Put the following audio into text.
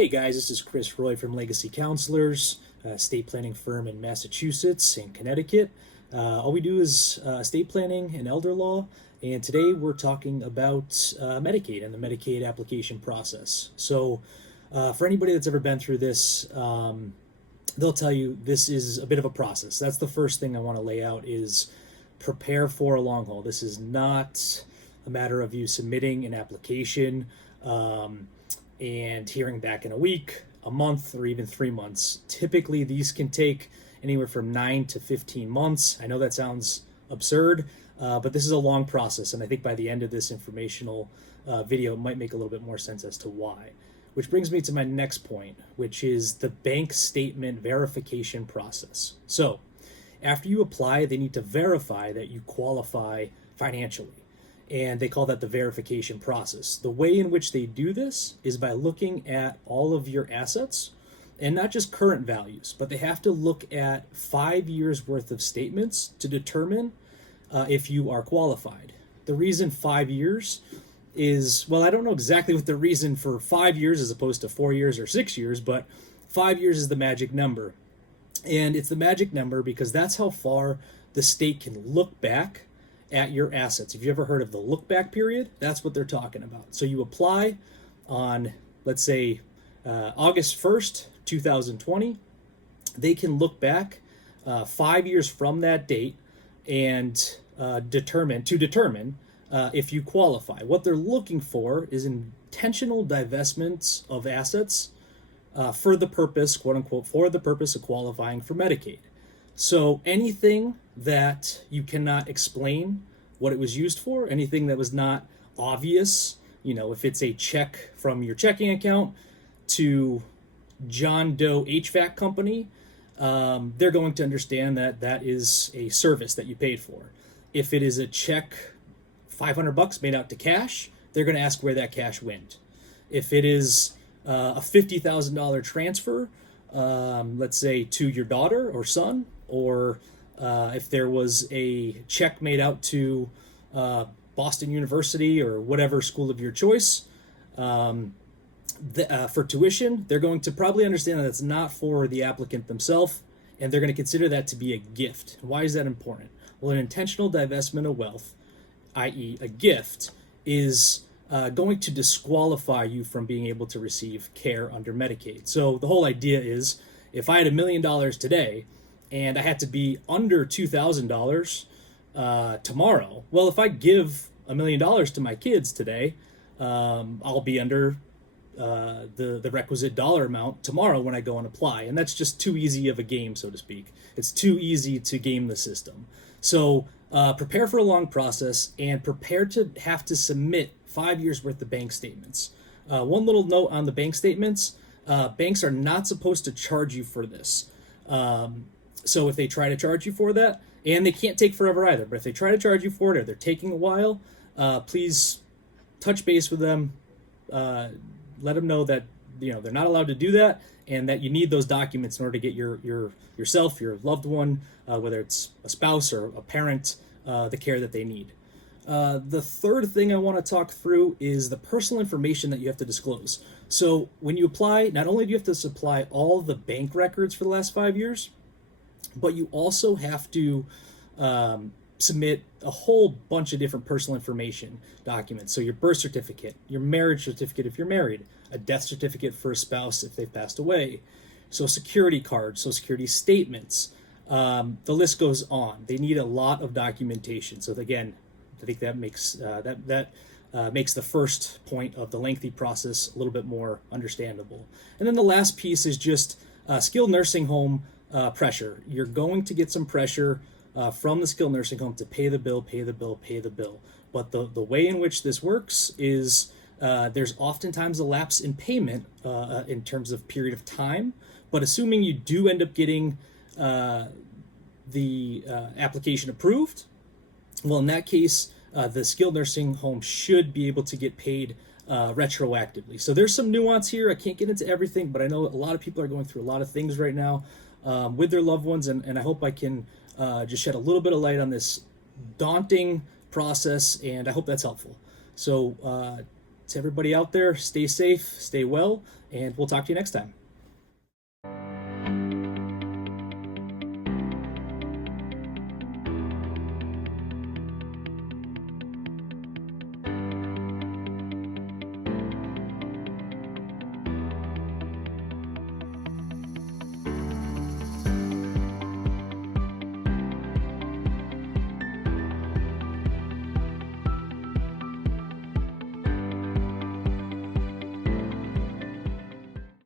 Hey guys, this is Chris Roy from Legacy Counselors, a estate planning firm in Massachusetts and Connecticut. All we do is estate planning and elder law, and today we're talking about Medicaid and the Medicaid application process. So, for anybody that's ever been through this, they'll tell you this is a bit of a process. That's the first thing I want to lay out is prepare for a long haul. This is not a matter of you submitting an application and hearing back in a week, a month, or even 3 months. Typically, these can take anywhere from 9 to 15 months. I know that sounds absurd, but this is a long process, and I think by the end of this informational video, it might make a little bit more sense as to why. Which brings me to my next point, which is the bank statement verification process. So, after you apply, they need to verify that you qualify financially. And they call that the verification process. The way in which they do this is by looking at all of your assets, and not just current values, but they have to look at 5 years worth of statements to determine if you are qualified. The reason 5 years is, well, I don't know exactly what the reason for 5 years as opposed to 4 years or 6 years, but 5 years is the magic number. And it's the magic number because that's how far the state can look back at your assets. If you ever heard of the look back period, that's what they're talking about. So you apply on, let's say, August 1st, 2020. They can look back 5 years from that date and determine if you qualify. What they're looking for is intentional divestments of assets for the purpose, quote unquote, for the purpose of qualifying for Medicaid. So anything that you cannot explain what it was used for, anything that was not obvious, if it's a check from your checking account to John Doe HVAC company, they're going to understand that that is a service that you paid for. If it is a check, $500 made out to cash, they're going to ask where that cash went. If it is a $50,000 transfer, let's say to your daughter or son, or if there was a check made out to Boston University or whatever school of your choice for tuition, they're going to probably understand that it's not for the applicant themselves, and they're going to consider that to be a gift. Why is that important? Well, an intentional divestment of wealth, i.e. a gift, is going to disqualify you from being able to receive care under Medicaid. So the whole idea is, if I had $1 million today and I had to be under $2,000 tomorrow, well, if I give $1 million to my kids today, I'll be under the requisite dollar amount tomorrow when I go and apply. And that's just too easy of a game, so to speak. It's too easy to game the system. So prepare for a long process and prepare to have to submit 5 years worth of bank statements. One little note on the bank statements, banks are not supposed to charge you for this. So if they try to charge you for that, and they can't take forever either, but if they try to charge you for it or they're taking a while, please touch base with them. Let them know that they're not allowed to do that, and that you need those documents in order to get yourself, your loved one, whether it's a spouse or a parent, the care that they need. The third thing I want to talk through is the personal information that you have to disclose. So when you apply, not only do you have to supply all the bank records for the last 5 years, but you also have to submit a whole bunch of different personal information documents. So your birth certificate, your marriage certificate if you're married, a death certificate for a spouse if they've passed away, Social Security cards, Social Security statements. The list goes on. They need a lot of documentation. So again, I think that makes makes the first point of the lengthy process a little bit more understandable. And then the last piece is just skilled nursing home pressure. You're going to get some pressure from the skilled nursing home to pay the bill. But the way in which this works is there's oftentimes a lapse in payment in terms of period of time. But assuming you do end up getting the application approved, well, in that case, the skilled nursing home should be able to get paid retroactively. So there's some nuance here. I can't get into everything, but I know a lot of people are going through a lot of things right now with their loved ones, and I hope I can just shed a little bit of light on this daunting process, and I hope that's helpful. So to everybody out there, stay safe, stay well, and we'll talk to you next time.